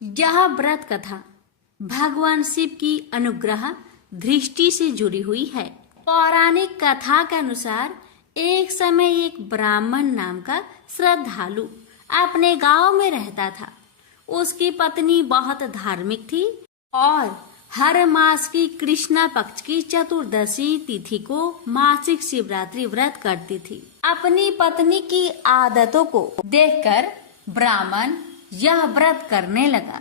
यह व्रत कथा भगवान शिव की अनुग्रह दृष्टि से जुड़ी हुई है। पौराणिक कथा के अनुसार एक समय एक ब्राह्मण नाम का श्रद्धालु अपने गांव में रहता था। उसकी पत्नी बहुत धार्मिक थी और हर मास की कृष्णा पक्ष की चतुर्दशी तिथि को मासिक शिवरात्रि व्रत करती थी। अपनी पत्नी की आदतों को देखकर ब्राह्मण यह व्रत करने लगा।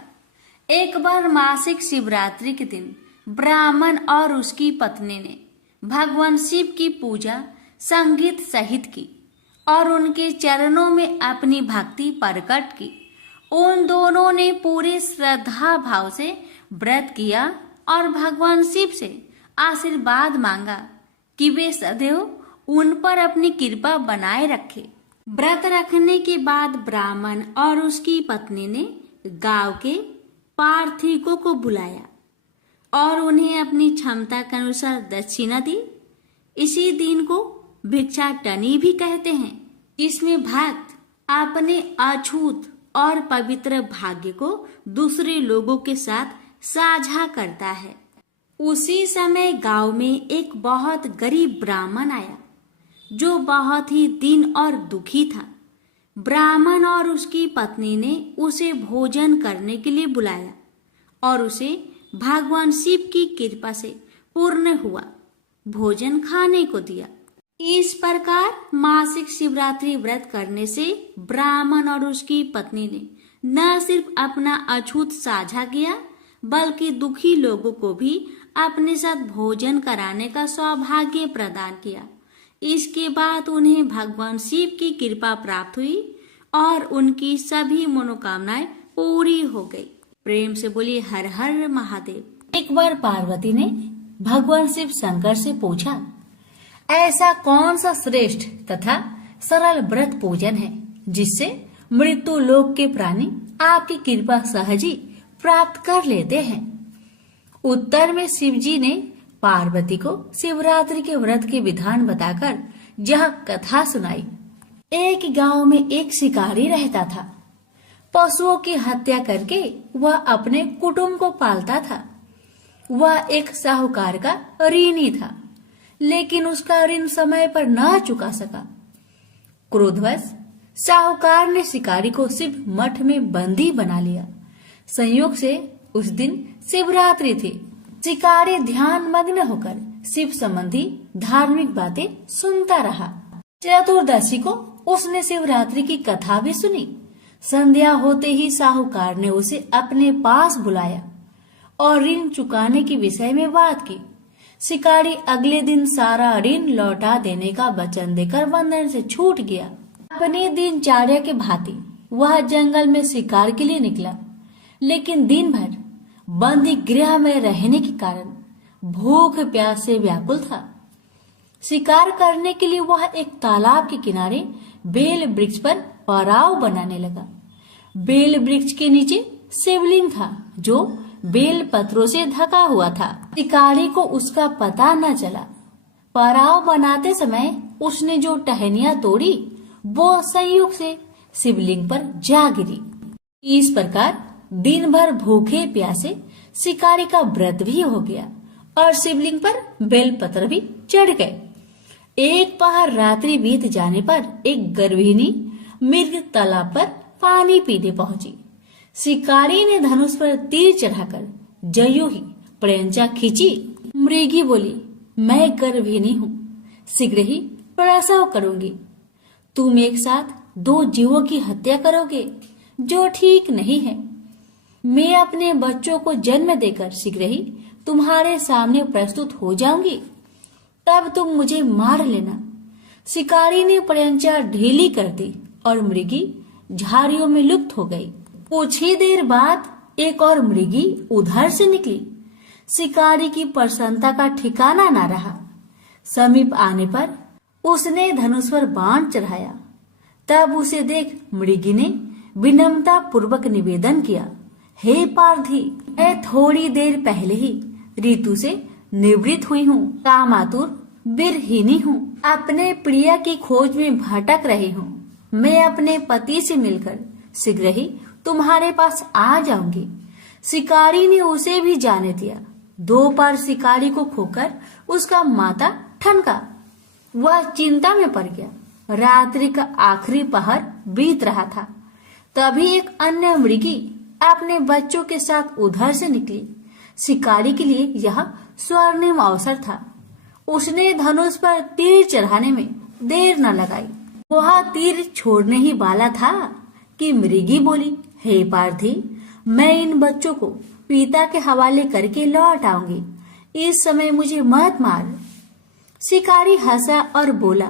एक बार मासिक शिवरात्रि के दिन ब्राह्मण और उसकी पत्नी ने भगवान शिव की पूजा संगीत सहित की और उनके चरणों में अपनी भक्ति प्रकट की। उन दोनों ने पूरे श्रद्धा भाव से व्रत किया और भगवान शिव से आशीर्वाद मांगा कि वे सदैव उन पर अपनी कृपा बनाए रखे। व्रत रखने के बाद ब्राह्मण और उसकी पत्नी ने गांव के पार्थिकों को बुलाया और उन्हें अपनी क्षमता के अनुसार दक्षिणा दी। इसी दिन को भिक्षाटनी भी कहते हैं। इसमें भक्त अपने अछूत और पवित्र भाग्य को दूसरे लोगों के साथ साझा करता है। उसी समय गांव में एक बहुत गरीब ब्राह्मण आया जो बहुत ही दीन और दुखी था। ब्राह्मण और उसकी पत्नी ने उसे भोजन करने के लिए बुलाया और उसे भगवान शिव की कृपा से पूर्ण हुआ भोजन खाने को दिया। इस प्रकार मासिक शिवरात्रि व्रत करने से ब्राह्मण और उसकी पत्नी ने न सिर्फ अपना अछूत साझा किया बल्कि दुखी लोगों को भी अपने साथ भोजन कराने का सौभाग्य प्रदान किया। इसके बाद उन्हें भगवान शिव की कृपा प्राप्त हुई और उनकी सभी मनोकामनाएं पूरी हो गई। प्रेम से बोलिए हर हर महादेव। एक बार पार्वती ने भगवान शिव शंकर से पूछा, ऐसा कौन सा श्रेष्ठ तथा सरल व्रत पूजन है जिससे मृत्यु लोक के प्राणी आपकी कृपा सहज ही प्राप्त कर लेते हैं। उत्तर में शिवजी ने पार्वती को शिवरात्रि के व्रत के विधान बताकर यह कथा सुनाई। एक गांव में एक शिकारी रहता था। पशुओं की हत्या करके वह अपने कुटुंब को पालता था। वह एक साहूकार का ऋणी था, लेकिन उसका ऋण समय पर न चुका सका। क्रोधवश साहूकार ने शिकारी को शिव मठ में बंदी बना लिया। संयोग से उस दिन शिवरात्रि थी। शिकारी ध्यान मग्न होकर शिव संबंधी धार्मिक बातें सुनता रहा। चतुर्दशी को उसने शिवरात्रि की कथा भी सुनी। संध्या होते ही साहूकार ने उसे अपने पास बुलाया और ऋण चुकाने के विषय में बात की। शिकारी अगले दिन सारा ऋण लौटा देने का वचन देकर बंधन से छूट गया। अपनी दिनचर्या के भांति वह जंगल में शिकार के लिए निकला, लेकिन दिन भर बंदी गृह में रहने के कारण भूख प्यास से व्याकुल था। शिकार करने के लिए वह एक तालाब के किनारे बेल वृक्ष पर पड़ाव बनाने लगा। बेल वृक्ष के नीचे शिवलिंग था जो बेल पत्रों से ढका हुआ था। शिकारी को उसका पता न चला। पड़ाव बनाते समय उसने जो टहनियां तोड़ी वो संयोग से शिवलिंग पर जा गिरी। इस प्रकार दिन भर भूखे प्यासे शिकारी का व्रत भी हो गया और शिवलिंग पर बेलपत्र भी चढ़ गए। एक पहर रात्रि बीत जाने पर एक गर्भिणी मृग तालाब पर पानी पीने पहुंची। शिकारी ने धनुष पर तीर चढ़ाकर जयो ही प्रयंचा खींची। मृगी बोली, मैं गर्भिणी हूँ, शीघ्र ही प्रसव करूंगी। तुम एक साथ 2 जीवों की हत्या करोगे जो ठीक नहीं है। मैं अपने बच्चों को जन्म देकर शीघ्र ही तुम्हारे सामने प्रस्तुत हो जाऊंगी, तब तुम मुझे मार लेना। शिकारी ने प्रयंचा ढीली कर दी और मृगी झाड़ियों में लुप्त हो गई। कुछ ही देर बाद एक और मृगी उधर से निकली। शिकारी की प्रसन्नता का ठिकाना न रहा। समीप आने पर उसने धनुष पर बाण चढ़ाया। तब उसे देख मृगी ने विनम्रता पूर्वक निवेदन किया, हे पारधी, मैं थोड़ी देर पहले ही ऋतु से निवृत्त हुई हूँ, कामातुर बिरहिनी हूँ, अपने प्रिय की खोज में भटक रही हूँ। मैं अपने पति से मिलकर शीघ्र ही तुम्हारे पास आ जाऊंगी। शिकारी ने उसे भी जाने दिया। 2 बार शिकारी को खोकर उसका माथा ठनका। वह चिंता में पड़ गया। रात्रि का आखिरी पहर बीत रहा था। तभी एक अन्य मृगी अपने बच्चों के साथ उधर से निकली। शिकारी के लिए यह स्वर्णिम अवसर था। उसने धनुष पर तीर चढ़ाने में देर न लगाई। वह तीर छोड़ने ही वाला था कि मृगी बोली, हे पार्थी, मैं इन बच्चों को पिता के हवाले करके लौट आऊंगी। इस समय मुझे मत मार। शिकारी हंसा और बोला,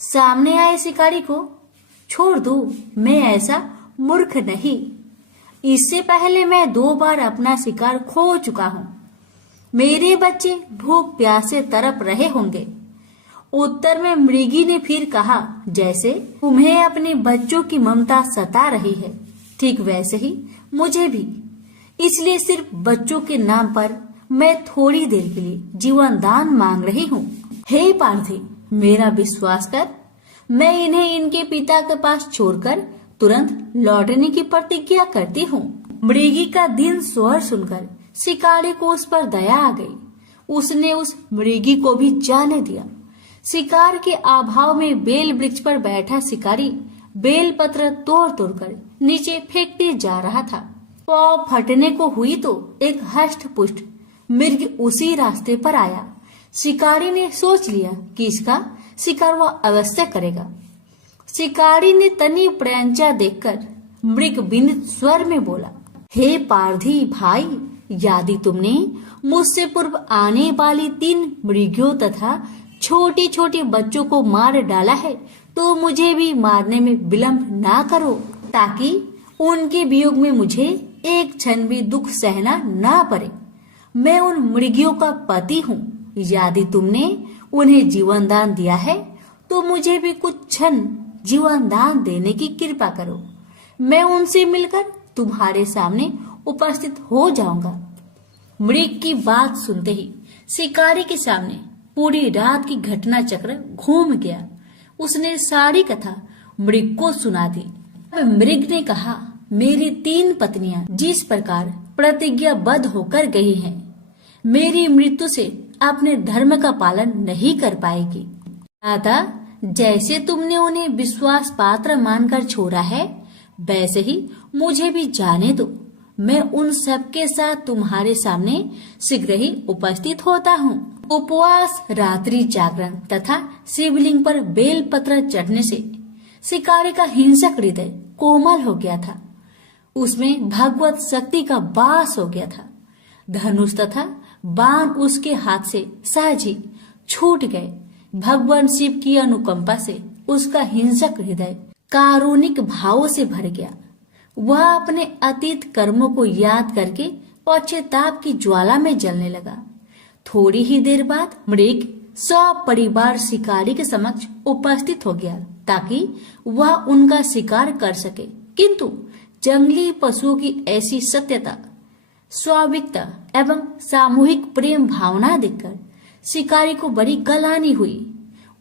सामने आए शिकारी को छोड़ दो, मैं ऐसा मूर्ख नहीं। इससे पहले मैं 2 बार अपना शिकार खो चुका हूँ। मेरे बच्चे भूख प्यास से तड़प रहे होंगे। उत्तर में मृगी ने फिर कहा, जैसे तुम्हें अपने बच्चों की ममता सता रही है, ठीक वैसे ही मुझे भी। इसलिए सिर्फ बच्चों के नाम पर मैं थोड़ी देर के लिए जीवन दान मांग रही हूँ। हे पार्थी, मेरा विश्वास कर, मैं इन्हें इनके पिता के पास छोड़कर तुरंत लौटने की प्रतिज्ञा करती हूँ। मृगी का दीन स्वर सुनकर शिकारी को उस पर दया आ गई। उसने उस मृगी को भी जाने दिया। शिकार के अभाव में बेल वृक्ष पर बैठा शिकारी बेल पत्र तोड़ तोड़कर नीचे फेंकते जा रहा था। पाँव फटने को हुई तो एक हष्ट पुष्ट मृग उसी रास्ते पर आया। शिकारी ने सोच लिया कि इसका शिकार वह अवश्य करेगा। शिकारी ने तनी प्रयंचा देखकर मृग विनीत स्वर में बोला, हे पारधी भाई, यदि तुमने मुझसे पूर्व आने वाली 3 मृगियों तथा छोटे छोटे बच्चों को मार डाला है तो मुझे भी मारने में विलंब ना करो, ताकि उनके वियोग में मुझे एक क्षण भी दुख सहना ना पड़े। मैं उन मृगियों का पति हूँ। यदि तुमने उन्हें जीवन दान दिया है तो मुझे भी कुछ क्षण जीवन दान देने की कृपा करो। मैं उनसे मिलकर तुम्हारे सामने उपस्थित हो जाऊंगा। मृग की बात सुनते ही शिकारी के सामने पूरी रात की घटना चक्र घूम गया। उसने सारी कथा मृग को सुना दी। मृग ने कहा, मेरी 3 पत्नियां जिस प्रकार प्रतिज्ञाबद्ध होकर गई हैं, मेरी मृत्यु से अपने धर्म का पालन नहीं कर पाएगी। अतः जैसे तुमने उन्हें विश्वास पात्र मानकर छोड़ा है, वैसे ही मुझे भी जाने दो। मैं उन सबके साथ तुम्हारे सामने शीघ्र ही उपस्थित होता हूँ। उपवास, रात्रि जागरण तथा शिवलिंग पर बेल पत्र चढ़ने से शिकारी का हिंसक हृदय कोमल हो गया था। उसमें भगवत शक्ति का वास हो गया था। धनुष तथा बाण उसके हाथ से सहज ही छूट गए। भगवान शिव की अनुकंपा से उसका हिंसक हृदय कारुणिक भावों से भर गया। वह अपने अतीत कर्मों को याद करके पश्चाताप की ज्वाला में जलने लगा। थोड़ी ही देर बाद मृग सपरिवार शिकारी के समक्ष उपस्थित हो गया ताकि वह उनका शिकार कर सके, किंतु जंगली पशुओं की ऐसी सत्यता, स्वाभाविकता एवं सामूहिक प्रेम भावना देखकर शिकारी को बड़ी गलानी हुई।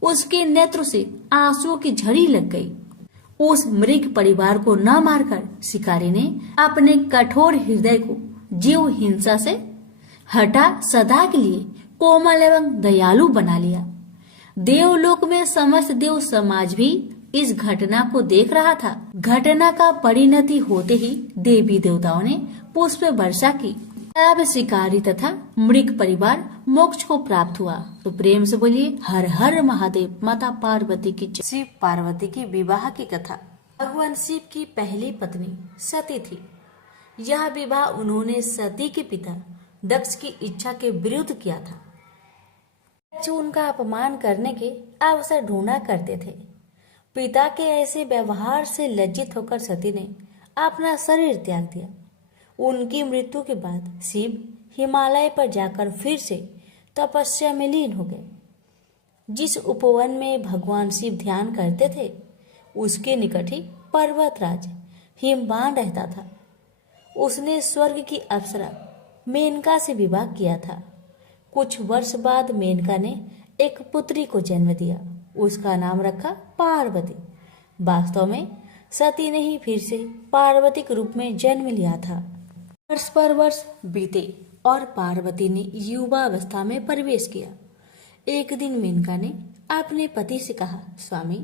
उसके नेत्र से आंसुओं की झड़ी लग गई। उस मृग परिवार को न मारकर शिकारी ने अपने कठोर हृदय को जीव हिंसा से हटा सदा के लिए कोमल एवं दयालु बना लिया। देवलोक में समस्त देव समाज भी इस घटना को देख रहा था। घटना का परिणति होते ही देवी देवताओं ने पुष्प वर्षा की। अब शिकारी तथा मृग परिवार मोक्ष को प्राप्त हुआ। तो प्रेम से बोलिए हर हर महादेव। माता पार्वती की जय। शिव पार्वती की विवाह की कथा। भगवान शिव की पहली पत्नी सती थी। यह विवाह उन्होंने सती के पिता दक्ष की इच्छा के विरुद्ध किया था। दक्ष उनका अपमान करने के अवसर ढूंढा करते थे। पिता के ऐसे व्यवहार से लज्जित होकर सती ने अपना शरीर त्याग दिया। उनकी मृत्यु के बाद शिव हिमालय पर जाकर फिर से तपस्या में लीन हो गए। जिस उपवन में भगवान शिव ध्यान करते थे उसके निकट ही पर्वतराज हिमवान रहता था। उसने स्वर्ग की अप्सरा मेनका से विवाह किया था। कुछ वर्ष बाद मेनका ने एक पुत्री को जन्म दिया। उसका नाम रखा पार्वती। वास्तव में सती ने ही फिर से पार्वती के रूप में जन्म लिया था। वर्ष पर वर्ष बीते और पार्वती ने युवावस्था में प्रवेश किया। एक दिन मेनका ने अपने पति से कहा, स्वामी,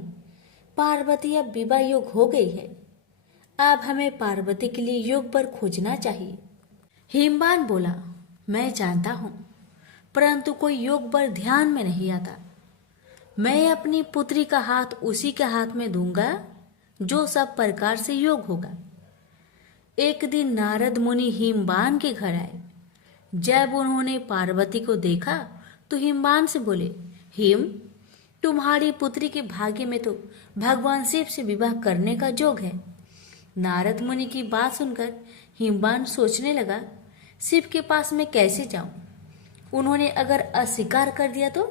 पार्वती अब विवाह योग हो गई है, अब हमें पार्वती के लिए योग वर खोजना चाहिए। हिमवान बोला, मैं जानता हूँ, परंतु कोई योग वर ध्यान में नहीं आता। मैं अपनी पुत्री का हाथ उसी के हाथ में दूंगा जो सब प्रकार से योग होगा। एक दिन नारद मुनि हिमवान के घर आए। जब उन्होंने पार्वती को देखा तो हिमवान से बोले, हिम, तुम्हारी पुत्री के भाग्य में तो भगवान शिव से विवाह करने का योग है। नारद मुनि की बात सुनकर हिमवान सोचने लगा, शिव के पास मैं कैसे जाऊं? उन्होंने अगर अस्वीकार कर दिया तो?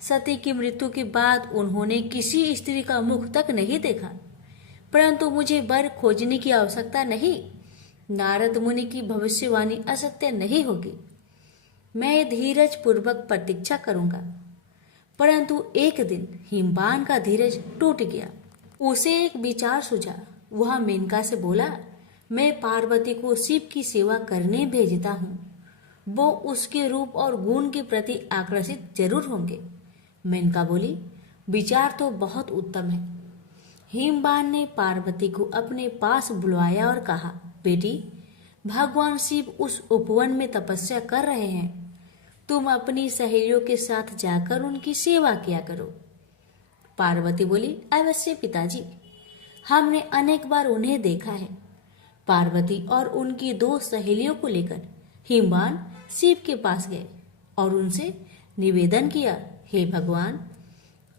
सती की मृत्यु के बाद उन्होंने किसी स्त्री का मुख तक नहीं देखा, परंतु मुझे वर खोजने की आवश्यकता नहीं। नारद मुनि की भविष्यवाणी असत्य नहीं होगी। मैं धीरज पूर्वक प्रतीक्षा करूंगा। परंतु एक दिन हिमवान का धीरज टूट गया। उसे एक विचार सूझा। वह मेनका से बोला, मैं पार्वती को शिव की सेवा करने भेजता हूँ। वो उसके रूप और गुण के प्रति आकर्षित जरूर होंगे। मेनका बोली, विचार तो बहुत उत्तम है। हिमवान ने पार्वती को अपने पास बुलवाया और कहा, बेटी, भगवान शिव उस उपवन में तपस्या कर रहे हैं। तुम अपनी सहेलियों के साथ जाकर उनकी सेवा किया करो। पार्वती बोली, अवश्य पिताजी, हमने अनेक बार उन्हें देखा है। पार्वती और उनकी 2 सहेलियों को लेकर हिमवान शिव के पास गए और उनसे निवेदन किया, हे भगवान,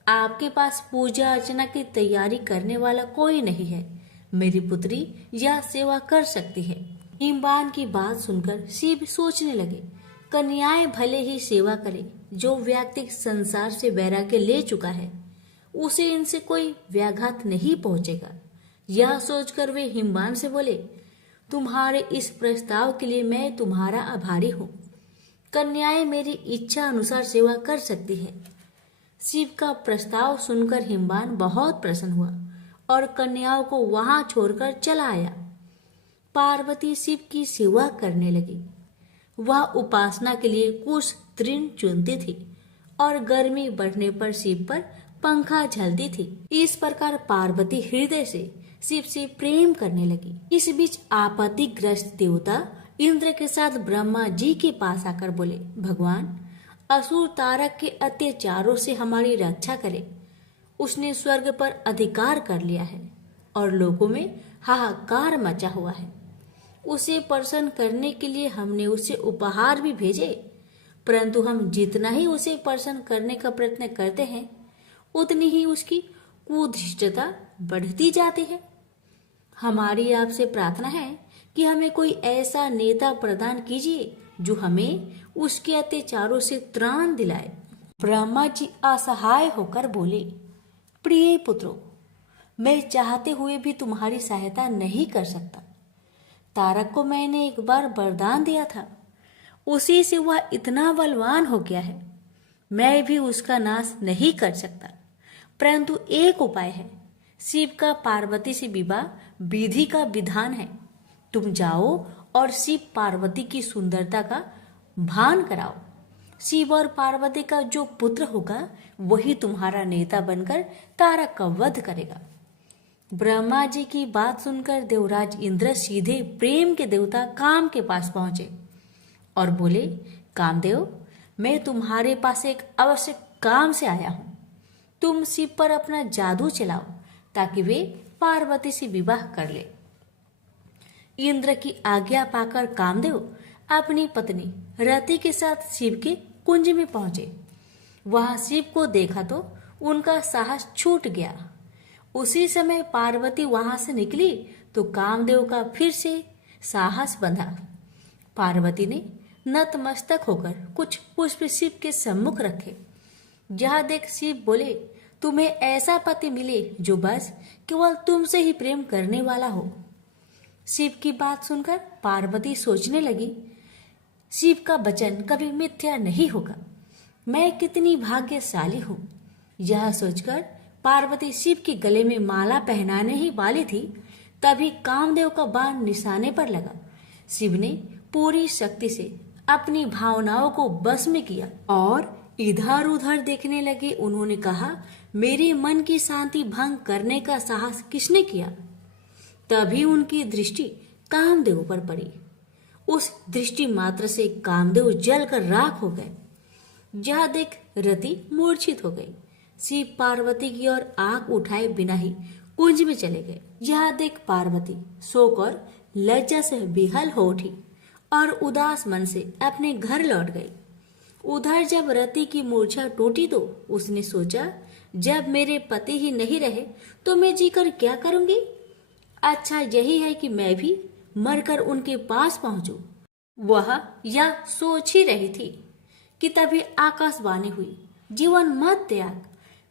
आपके पास पूजा अर्चना की तैयारी करने वाला कोई नहीं है। मेरी पुत्री यह सेवा कर सकती है। हिमवान की बात सुनकर शिव सोचने लगे, कन्याएं भले ही सेवा करे। जो व्यक्ति संसार से वैराग्य ले चुका है उसे इनसे कोई व्याघात नहीं पहुंचेगा। यह सोचकर वे हिमवान से बोले, तुम्हारे इस प्रस्ताव के लिए मैं तुम्हारा आभारी हूँ। कन्याएं मेरी इच्छा अनुसार सेवा कर सकती है। शिव का प्रस्ताव सुनकर हिमवान बहुत प्रसन्न हुआ और कन्याओं को वहां छोड़कर चला आया। पार्वती शिव की सेवा करने लगी। वह उपासना के लिए कुछ तृण चुनती थी और गर्मी बढ़ने पर शिव पर पंखा झलती थी। इस प्रकार पार्वती हृदय से शिव से प्रेम करने लगी। इस बीच आपत्तिग्रस्त देवता इंद्र के साथ ब्रह्मा जी के पास आकर बोले, भगवान, असुर तारक के अत्याचारों से हमारी रक्षा करे। उसने स्वर्ग पर अधिकार कर लिया है और लोगों में हाहाकार मचा हुआ है। उसे प्रसन्न करने के लिए हमने उसे उपहार भी भेजे, परंतु हम जितना ही उसे प्रसन्न करने का प्रयत्न करते हैं उतनी ही उसकी कुधृष्टता बढ़ती जाती है। हमारी आपसे प्रार्थना है कि हमें कोई ऐसा नेता प्रदान कीजिए जो हमें उसके अत्याचारों से त्राण दिलाए। ब्रह्मा जी असहाय होकर बोले, प्रिय पुत्रों, मैं चाहते हुए भी तुम्हारी सहायता नहीं कर सकता। तारक को मैंने एक बार वरदान दिया था, उसी से वह इतना बलवान हो गया है। मैं भी उसका नाश नहीं कर सकता, परंतु एक उपाय है। शिव का पार्वती से विवाह विधि का विधान है। तुम जाओ और शिव पार्वती की सुंदरता का भान कराओ। शिव और पार्वती का जो पुत्र होगा वही तुम्हारा नेता बनकर तारक का वध करेगा। ब्रह्मा जी की बात सुनकर देवराज इंद्र सीधे प्रेम के देवता काम के पास पहुंचे और बोले, कामदेव, मैं तुम्हारे पास एक आवश्यक काम से आया हूं। तुम शिव पर अपना जादू चलाओ ताकि वे पार्वती से विवाह कर ले। इंद्र की आज्ञा पाकर कामदेव अपनी पत्नी रति के साथ शिव के कुंज में पहुंचे। वहां शिव को देखा तो उनका साहस छूट गया। उसी समय पार्वती वहां से निकली तो कामदेव का फिर से साहस बंधा। पार्वती ने नतमस्तक होकर कुछ पुष्प शिव के सम्मुख रखे। यह देख शिव बोले, तुम्हें ऐसा पति मिले जो बस केवल तुमसे ही प्रेम करने वाला हो। शिव की बात सुनकर पार्वती सोचने लगी, शिव का वचन कभी मिथ्या नहीं होगा। मैं कितनी भाग्यशाली हूँ। यह सोचकर पार्वती शिव के गले में माला पहनाने ही वाली थी, तभी कामदेव का बाण निशाने पर लगा। शिव ने पूरी शक्ति से अपनी भावनाओं को बस में किया और इधर उधर देखने लगे। उन्होंने कहा, मेरे मन की शांति भंग करने का साहस किसने किया? तभी उनकी दृष्टि कामदेव पर पड़ी। उस दृष्टि मात्र से कामदेव जलकर राख हो गए। यह देख रति मूर्छित हो गई। शिव पार्वती की ओर आंख उठाए बिना ही कुंज में चले गए। यह देख पार्वती सोकर लज्जा से बेहाल हो उठी और उदास मन से अपने घर लौट गई। उधर जब रति की मूर्छा टूटी तो उसने सोचा, जब मेरे पति ही नहीं रहे तो मैं जीकर क्या करूंगी? अच्छा यही है कि मैं भी मरकर उनके पास पहुंचूं। वह यह सोच ही रही थी कि तभी आकाशवाणी हुई, जीवन मत त्याग।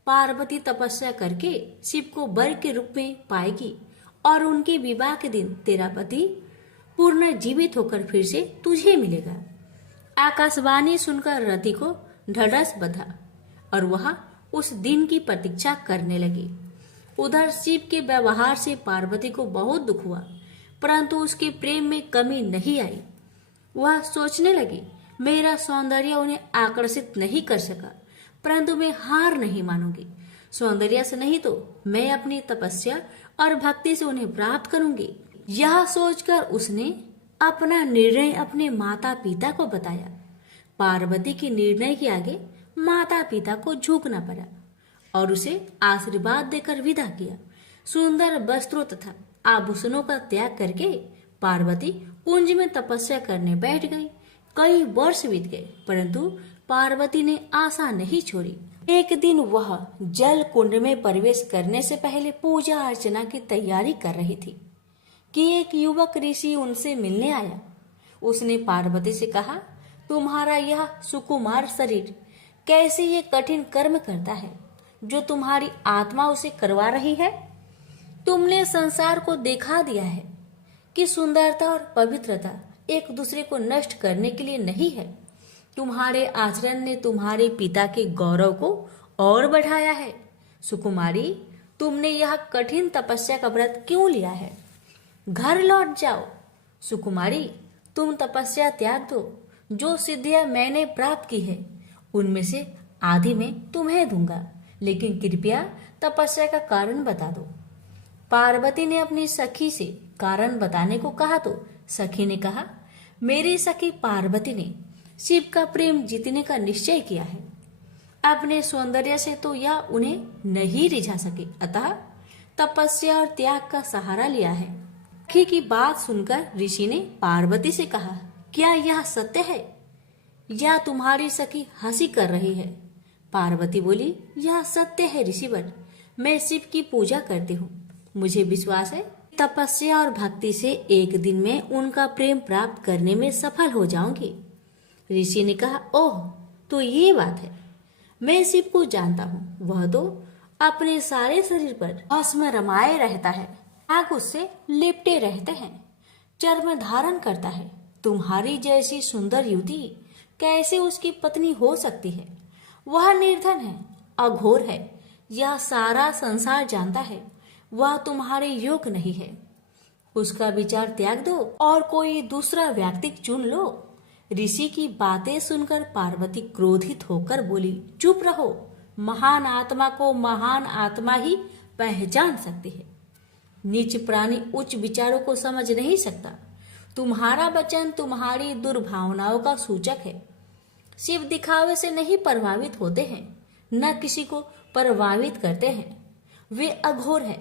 पार्वती तपस्या करके शिव को वर के रूप में पाएगी और उनके विवाह के दिन तेरा पति पूर्ण जीवित होकर फिर से तुझे मिलेगा। आकाशवाणी सुनकर रति को ढढस बंधा और वह उस दिन की प्रतीक्षा करने लगी। उधर शिव के व्यवहार से पार्वती को बहुत दुख हुआ, परंतु उसके प्रेम में कमी नहीं आई। वह सोचने लगी, मेरा सौंदर्य उन्हें आकर्षित नहीं कर सका, परंतु मैं हार नहीं मानूंगी। सौंदर्य से नहीं तो मैं अपनी तपस्या और भक्ति से उन्हें प्राप्त करूंगी। यह सोचकर उसने अपना निर्णय अपने माता पिता को बताया। पार्वती के निर्णय के आगे माता पिता को झुकना पड़ा और उसे आशीर्वाद देकर विदा किया। सुंदर वस्त्रों तथा आभूषणों का त्याग करके पार्वती कुंज में तपस्या करने बैठ गई। कई वर्ष बीत गए, परंतु पार्वती ने आशा नहीं छोड़ी। एक दिन वह जल कुंड में प्रवेश करने से पहले पूजा अर्चना की तैयारी कर रही थी कि एक युवक ऋषि उनसे मिलने आया। उसने पार्वती से कहा, तुम्हारा यह सुकुमार शरीर कैसे ये कठिन कर्म करता है जो तुम्हारी आत्मा उसे करवा रही है? तुमने संसार को दिखा दिया है कि सुंदरता और पवित्रता एक दूसरे को नष्ट करने के लिए नहीं है। तुम्हारे आचरण ने तुम्हारे पिता के गौरव को और बढ़ाया है। सुकुमारी, तुमने यह कठिन तपस्या का व्रत क्यों लिया है? घर लौट जाओ। सुकुमारी, तुम तपस्या त्याग दो। जो सिद्धियां मैंने प्राप्त की है उनमें से आधी मैं तुम्हें दूंगा, लेकिन कृपया तपस्या का कारण बता दो। पार्वती ने अपनी सखी से कारण बताने को कहा तो सखी ने कहा, मेरी सखी पार्वती ने शिव का प्रेम जीतने का निश्चय किया है। अपने सौंदर्य से तो यह उन्हें नहीं रिझा सके, अतः तपस्या और त्याग का सहारा लिया है। सखी की बात सुनकर ऋषि ने पार्वती से कहा, क्या यह सत्य है या तुम्हारी सखी हंसी कर रही है? पार्वती बोली, यह सत्य है ऋषिवर। मैं शिव की पूजा करती हूँ। मुझे विश्वास है तपस्या और भक्ति से एक दिन में उनका प्रेम प्राप्त करने में सफल हो जाऊंगी। ऋषि ने कहा, ओह, तो ये बात है। मैं शिव को जानता हूँ। वह तो अपने सारे शरीर पर भस्म रमाए रहता है, आग उससे लिपटे रहते हैं, चर्म धारण करता है। तुम्हारी जैसी सुंदर युवती कैसे उसकी पत्नी हो सकती है? वह निर्धन है, अघोर है, यह सारा संसार जानता है। वह तुम्हारे योग्य नहीं है। उसका विचार त्याग दो और कोई दूसरा व्यक्ति चुन लो। ऋषि की बातें सुनकर पार्वती क्रोधित होकर बोली, चुप रहो। महान आत्मा को महान आत्मा ही पहचान सकती है। नीच प्राणी उच्च विचारों को समझ नहीं सकता। तुम्हारा वचन तुम्हारी दुर्भावनाओं का सूचक है। शिव दिखावे से नहीं प्रभावित होते हैं, न किसी को प्रभावित करते हैं। वे अघोर है,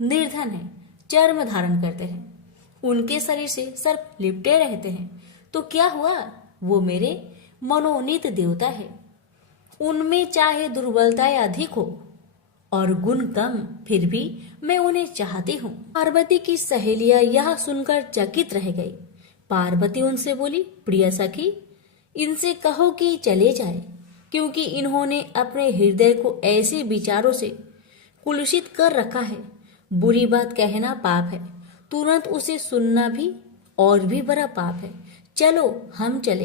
निर्धन है, चर्म धारण करते हैं, उनके शरीर से सर्प लिपटे रहते हैं। तो क्या हुआ? वो मेरे मनोनीत देवता है। उनमें चाहे दुर्बलताएं अधिक हो और गुण कम, फिर भी मैं उन्हें चाहती हूँ। पार्वती की सहेलियां यह सुनकर चकित रह गई। पार्वती उनसे बोली, प्रिय सखी, इनसे कहो कि चले जाए, क्योंकि इन्होंने अपने हृदय को ऐसे विचारों से कुलुषित कर रखा है। बुरी बात कहना पाप है, तुरंत उसे सुनना भी और भी बड़ा पाप है। चलो हम चले।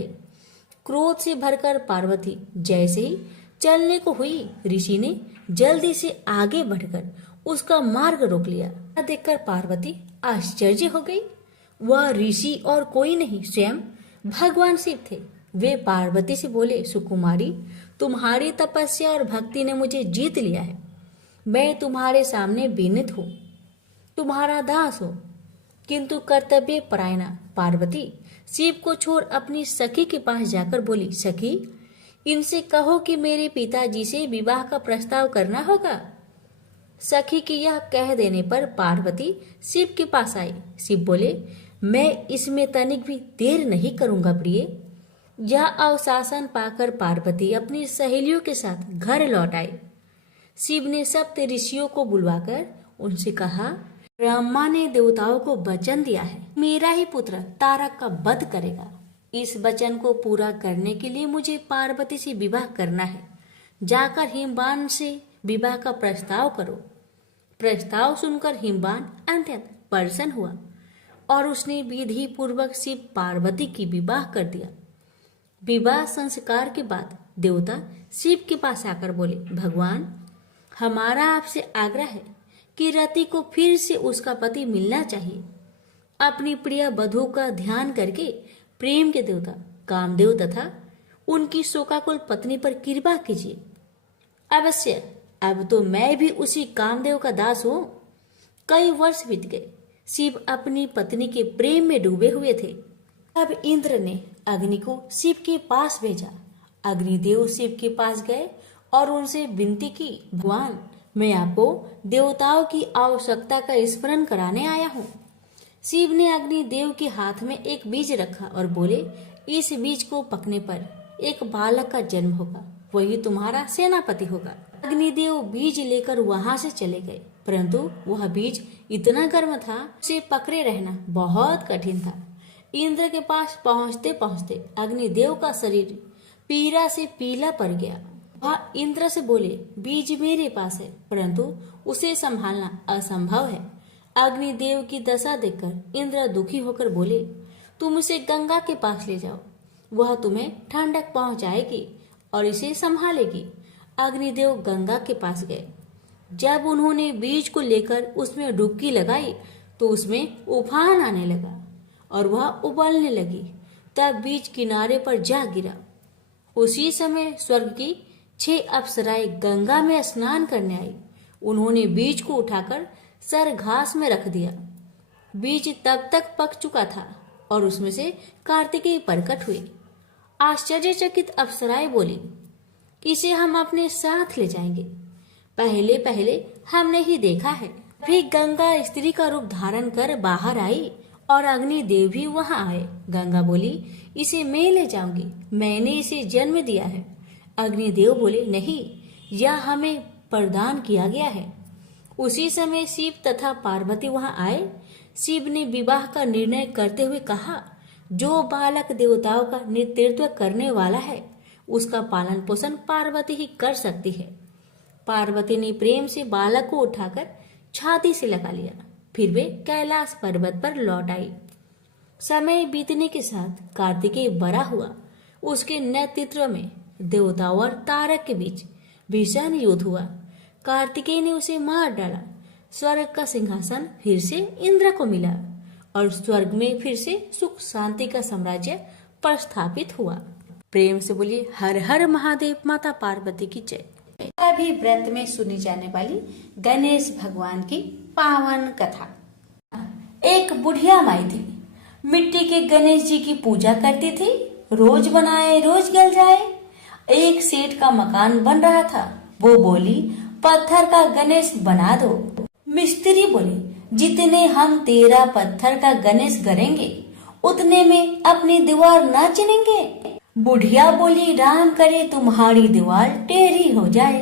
क्रोध से भरकर पार्वती जैसे ही चलने को हुई, ऋषि ने जल्दी से आगे बढ़कर उसका मार्ग रोक लिया। देखकर पार्वती आश्चर्य हो गई। वह ऋषि और कोई नहीं, स्वयं भगवान शिव थे। वे पार्वती से बोले, सुकुमारी, तुम्हारी तपस्या और भक्ति ने मुझे जीत लिया है। मैं तुम्हारे सामने विनीत हूँ, तुम्हारा दास हो। किंतु कर्तव्य परायणा पार्वती शिव को छोड़ अपनी सखी के पास जाकर बोली, सखी, इनसे कहो कि मेरे पिताजी से विवाह का प्रस्ताव करना होगा। सखी के यह कह देने पर पार्वती शिव के पास आई। शिव बोले, मैं इसमें तनिक भी देर नहीं करूंगा प्रिय। यह अवशासन पाकर पार्वती अपनी सहेलियों के साथ घर लौट आई। शिव ने सप्त ऋषियों को बुलवाकर उनसे कहा, ब्रह्मा ने देवताओं को वचन दिया है, मेरा ही पुत्र तारक का वध करेगा। इस वचन को पूरा करने के लिए मुझे पार्वती से विवाह करना है। जाकर हिमवान से विवाह का प्रस्ताव करो। प्रस्ताव सुनकर हिमवान अत्यंत प्रसन्न हुआ और उसने विधि पूर्वक शिव पार्वती की विवाह कर दिया। विवाह संस्कार के बाद देवता शिव के पास आकर बोले, भगवान, हमारा आपसे आग्रह है कि रति को फिर से उसका पति मिलना चाहिए। अपनी प्रिय वधू का ध्यान करके प्रेम के देवता कामदेव तथा उनकी शोकाकुल पत्नी पर कृपा कीजिए। अवश्य, अब तो मैं भी उसी कामदेव का दास हूं। कई वर्ष बीत गए। शिव अपनी पत्नी के प्रेम में डूबे हुए थे। अब इंद्र ने अग्नि को शिव के पास भेजा। अग्निदेव शिव के पास गए और उनसे विनती की, भगवान, मैं आपको देवताओं की आवश्यकता का स्मरण कराने आया हूँ। शिव ने अग्निदेव के हाथ में एक बीज रखा और बोले, इस बीज को पकने पर एक बालक का जन्म होगा, वही तुम्हारा सेनापति होगा। अग्निदेव बीज लेकर वहां से चले गए, परंतु वह बीज इतना गर्म था, उसे पकड़े रहना बहुत कठिन था। इंद्र के पास पहुंचते पहुंचते अग्निदेव का शरीर पीड़ा से पीला पड़ गया। वह इंद्र से बोले, बीज मेरे पास है, परंतु उसे संभालना असंभव है। अग्निदेव की दशा देखकर इंद्र दुखी होकर बोले, तुम उसे गंगा के पास ले जाओ, वह तुम्हें ठंडक पहुंचाएगी और इसे संभालेगी। अग्निदेव गंगा के पास गए। जब उन्होंने बीज को लेकर उसमें डुबकी लगाई तो उसमें उफान आने लगा और वह उबलने लगी। तब बीज किनारे पर जा गिरा। उसी समय स्वर्ग की 6 अप्सराएं गंगा में स्नान करने आई। उन्होंने बीज को उठाकर सर घास में रख दिया। बीज तब तक पक चुका था और उसमें से कार्तिकेय प्रकट हुए। आश्चर्यचकित अप्सराएं बोली, इसे हम अपने साथ ले जाएंगे। पहले पहले हमने ही देखा है। फिर गंगा स्त्री का रूप धारण कर बाहर आई और अग्निदेव भी वहां आए। गंगा बोली, इसे मैं ले जाऊंगी, मैंने इसे जन्म दिया है। अग्निदेव बोले, नहीं, यह हमें प्रदान किया गया है। उसी समय शिव तथा पार्वती वहां आए। शिव ने विवाह का निर्णय करते हुए कहा, जो बालक देवताओं का नेतृत्व करने वाला है उसका पालन पोषण पार्वती ही कर सकती है। पार्वती ने प्रेम से बालक को उठाकर छाती से लगा लिया। फिर वे कैलाश पर्वत पर लौट आई। समय बीतने के साथ कार्तिकेय बड़ा हुआ। उसके नेतृत्व में देवताओं और तारक के बीच भीषण युद्ध हुआ। कार्तिकेय ने उसे मार डाला। स्वर्ग का सिंहासन फिर से इंद्र को मिला और स्वर्ग में फिर से सुख शांति का साम्राज्य प्रस्थापित हुआ। प्रेम से बोलिए, हर हर महादेव। माता पार्वती की जय। अभी व्रत में सुनी जाने वाली गणेश भगवान की पावन कथा। एक बुढ़िया माई थी, मिट्टी के गणेश जी की पूजा करती थी। रोज बनाए रोज गल जाए। एक सेठ का मकान बन रहा था। वो बोली, पत्थर का गणेश बना दो। मिस्त्री बोले, जितने हम तेरा पत्थर का गणेश करेंगे उतने में अपनी दीवार न चिनेंगे। बुढ़िया बोली, राम करे तुम्हारी दीवार टेढ़ी हो जाए।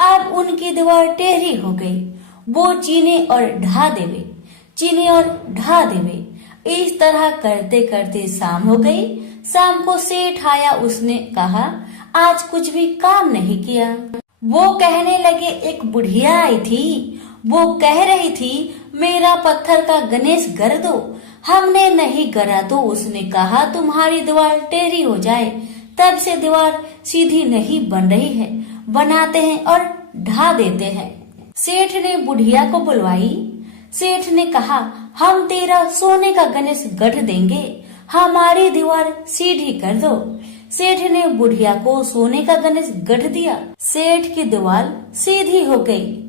अब उनकी दीवार टेढ़ी हो गई। वो चीने और ढा देवे, चीने और ढा देवे। इस तरह करते करते शाम हो गई। शाम को सेठ आया। उसने कहा, आज कुछ भी काम नहीं किया। वो कहने लगे, एक बुढ़िया आई थी, वो कह रही थी मेरा पत्थर का गणेश कर दो। हमने नहीं करा तो उसने कहा तुम्हारी दीवार टेढ़ी हो जाए। तब से दीवार सीधी नहीं बन रही है। बनाते हैं और ढा देते हैं। सेठ ने बुढ़िया को बुलवाई। सेठ ने कहा, हम तेरा सोने का गणेश गढ़ देंगे, हमारी दीवार सीधी कर दो। सेठ ने बुढ़िया को सोने का गणेश गढ़ दिया। सेठ की दीवार सीधी हो गई।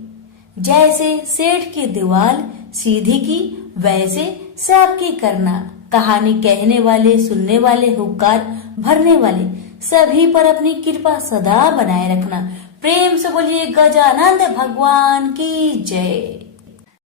जैसे सेठ की दीवार सीधी की, वैसे सबकी करना। कहानी कहने वाले, सुनने वाले, हुक्कार भरने वाले सभी पर अपनी कृपा सदा बनाए रखना। प्रेम से बोलिए गजानंद भगवान की जय।